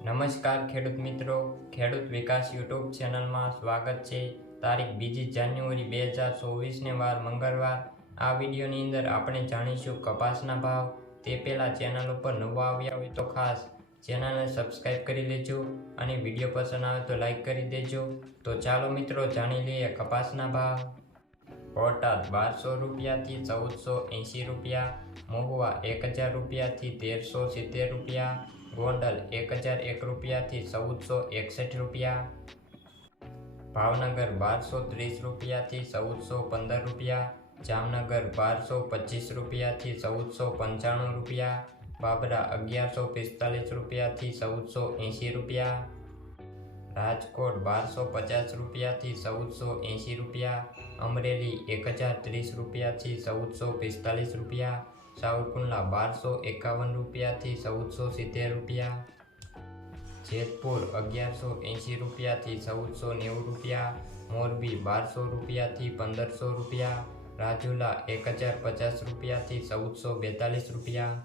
નમસ્કાર ખેડૂત મિત્રો, ખેડૂત વિકાસ યુટ્યુબ ચેનલમાં સ્વાગત છે। તારીખ 2 જાન્યુઆરી 2024ને વાર મંગળવાર। આ વિડીયોની અંદર આપણે જાણીશું કપાસના ભાવ। તે પહેલાં ચેનલ ઉપર નવા આવ્યા હોય તો ખાસ ચેનલને સબસ્ક્રાઈબ કરી લેજો અને વિડીયો પસંદ આવે તો લાઈક કરી દેજો। તો ચાલો મિત્રો જાણી લઈએ કપાસના ભાવ। બોટાદ 1200 રૂપિયાથી 1480 રૂપિયા, મહુવા 1000 રૂપિયાથી 1370 રૂપિયા, ગોંડલ 1001 રૂપિયાથી 1461 રૂપિયા, ભાવનગર 1230 રૂપિયાથી 1415 રૂપિયા, જામનગર 1225 રૂપિયાથી 1495 રૂપિયા, બાબરા 1145 રૂપિયાથી 1480 રૂપિયા, રાજકોટ 1250 રૂપિયાથી 1480 રૂપિયા, અમરેલી 1030 રૂપિયાથી 1445 રૂપિયા, સાવરકુંડલા 1251 રૂપિયાથી 1470 રૂપિયા, જેતપુર 1180 રૂપિયાથી 1490 રૂપિયા, મોરબી 1200 રૂપિયાથી 1500 રૂપિયા, રાજુલા 1050 રૂપિયાથી 1442 રૂપિયા।